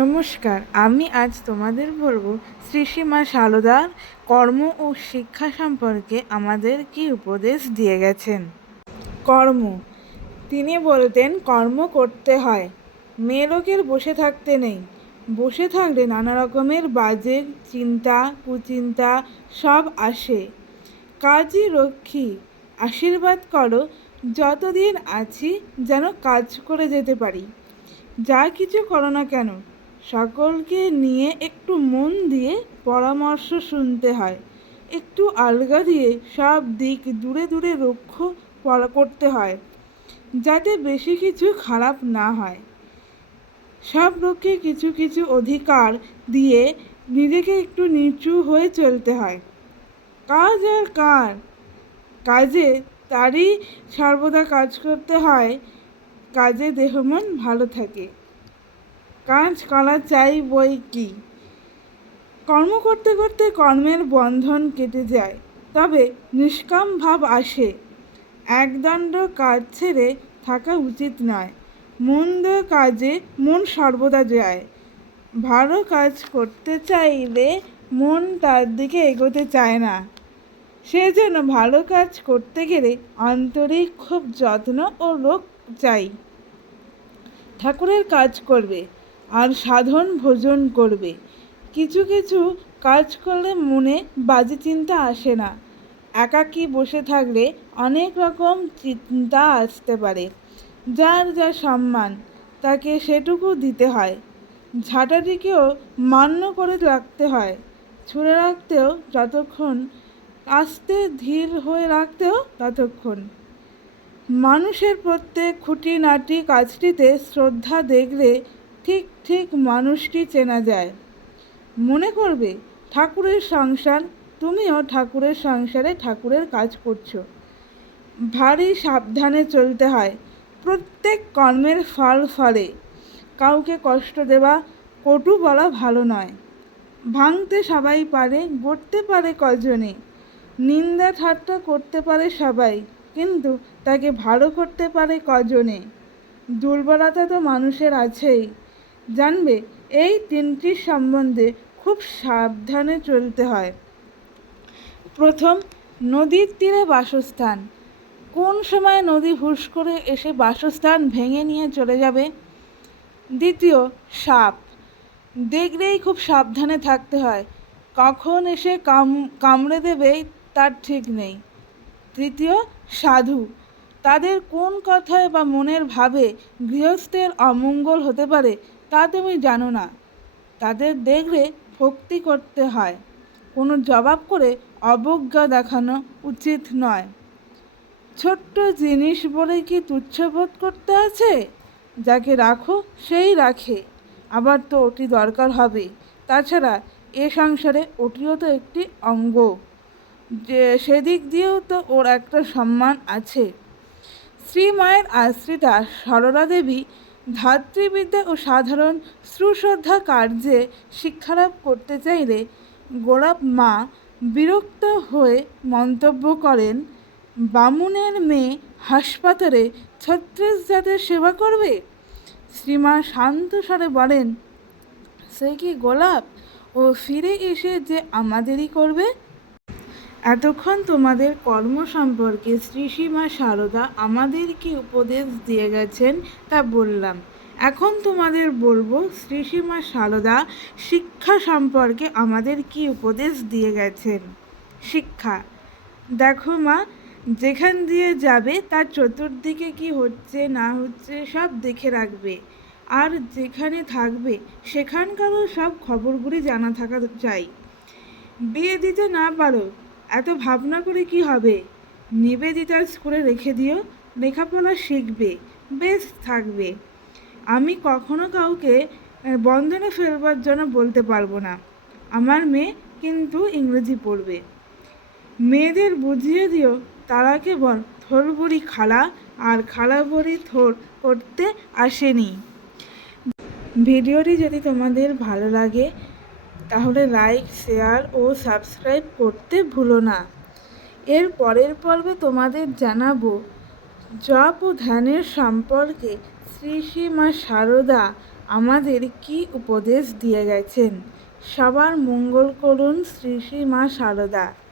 নমস্কার, আমি আজ তোমাদের বলবো শ্রী শ্রী মা সারদার কর্ম ও শিক্ষা সম্পর্কে আমাদের কি উপদেশ দিয়ে গেছেন। কর্ম, তিনি বলতেন কর্ম করতে হয়, মেয়ে লোকের বসে থাকতে নেই। বসে থাকলে নানা রকমের বাজে চিন্তা কুচিন্তা সব আসে। কাজই রক্ষী, আশীর্বাদ করো যতদিন আছি যেন কাজ করে যেতে পারি। যা কিছু করো না কেন সকলকে নিয়ে একটু মন দিয়ে পরামর্শ শুনতে হয়, একটু আলগা দিয়ে সব দিক দূরে দূরে লক্ষ্য করতে হয়, যাতে বেশি কিছু খারাপ না হয়। সব লোককে কিছু কিছু অধিকার দিয়ে নিজেকে একটু নিচু হয়ে চলতে হয়। কাজ আর কাজে তারই সর্বদা কাজ করতে হয়, কাজে দেহ মন ভালো থাকে। কাজ করা চাই বই কি, কর্ম করতে করতে কর্মের বন্ধন কেটে যায়, তবে নিষ্কাম ভাব আসে। একদণ্ড কাজ ছেড়ে থাকা উচিত নয়। মন্দ কাজে মন সর্বদা যায়। ভালো কাজ করতে চাইলে মন তার দিকে এগোতে চায় না। সেজন্য ভালো কাজ করতে গেলে আন্তরিক খুব যত্ন ও লোক চাই। ঠাকুরের কাজ করবে আর সাধন ভোজন করবে। কিছু কিছু কাজ করলে মনে বাজে চিন্তা আসে না। একাকী বসে থাকলে অনেক রকম চিন্তা আসতে পারে। যার যা সম্মান তাকে সেটুকু দিতে হয়। ঝাঁটাটিকেও মান্য করে রাখতে হয়, ছুঁড়ে রাখতেও যতক্ষণ, আস্তে ধীর হয়ে রাখতেও ততক্ষণ। মানুষের প্রত্যেক খুঁটিনাটি কাজটিতে শ্রদ্ধা দেখলে ঠিক ঠিক মানুষটি চেনা যায়। মনে করবে ঠাকুরের সংসার, তুমিও ঠাকুরের সংসারে ঠাকুরের কাজ করছো। ভারী সাবধানে চলতে হয়। প্রত্যেক কর্মের ফল ফলে। কাউকে কষ্ট দেওয়া, কটু বলা ভালো নয়। ভাঙতে সবাই পারে, গড়তে পারে কজনে। নিন্দা ঠাট্টা করতে পারে সবাই, কিন্তু তাকে ভালো করতে পারে কজনে। দুর্বলতা তো মানুষের আছেই। জানবে এই তিনটির সম্বন্ধে খুব সাবধানে চলতে হয়। প্রথম, নদীর তীরে বাসস্থান। কোন সময় নদী হুশ করে এসে বাসস্থান ভেঙে নিয়ে চলে যাবে। দ্বিতীয়, সাপ। দেখলেই খুব সাবধানে থাকতে হয়, কখন এসে কামড়ে দেবে তার ঠিক নেই। তৃতীয়, সাধু। তাদের কোন কথায় বা মনের ভাবে গৃহস্থের অমঙ্গল হতে পারে তা তুমি জানো না। তাদের দেখলে ভক্তি করতে হয়, কোনো জবাব করে অবজ্ঞা দেখানো উচিত নয়। ছোট্ট জিনিস বলে কি তুচ্ছবোধ করতে আছে? যাকে রাখো সেই রাখে, আবার তো ওটি দরকার হবে। তাছাড়া এ সংসারে ওটিও তো একটি অঙ্গ, যে সেদিক দিয়েও তো ওর একটা সম্মান আছে। শ্রীমায়ের আশ্রিতা সরলা দেবী ধাত্রীবিদ্যা ও সাধারণ শ্রুশ্রদ্ধা কার্যে শিক্ষালাভ করতে চাইলে গোলাপ মা বিরক্ত হয়ে মন্তব্য করেন, বামুনের মেয়ে হাসপাতালে 36 জাতের সেবা করবে। শ্রীমা শান্ত স্বরে বলেন, সে কি গোলাপ, ও ফিরে এসে যে আমাদেরই করবে। এতক্ষণ তোমাদের কর্ম সম্পর্কে শ্রী শ্রী মা সারদা আমাদের কি উপদেশ দিয়ে গেছেন তা বললাম। এখন তোমাদের বলবো শ্রী শ্রী মা সারদা শিক্ষা সম্পর্কে আমাদের কি উপদেশ দিয়ে গেছেন। শিক্ষা, দেখো মা, যেখান দিয়ে যাবে তার চতুর্দিকে কি হচ্ছে না হচ্ছে সব দেখে রাখবে, আর যেখানে থাকবে সেখানকারও সব খবরগুলি জানা থাকা চাই। বিয়ে দিতে না পারো, এত ভাবনা করে কি হবে। নিবেদিতার স্কুলে রেখে দিও, লেখাপড়া শিখবে, বেশ থাকবে। আমি কখনো কাউকে বন্ধনে ফেলবার জন্য বলতে পারবো না। আমার মেয়ে কিন্তু ইংরেজি পড়বে। মেয়েদের বুঝিয়ে দিও তারা কেবল থোর বড়ি খালা আর খালা বড়ি থোর করতে আসেনি। ভিডিওটি যদি তোমাদের ভালো লাগে তাহলে লাইক, শেয়ার ও সাবস্ক্রাইব করতে ভুলো না। এর পরের পর্বে তোমাদের জানাবো জপ ও ধ্যানের সম্পর্কে শ্রী শ্রী মা সারদা আমাদের কি উপদেশ দিয়ে গেছেন? সবার মঙ্গল করুন শ্রী শ্রী মা সারদা।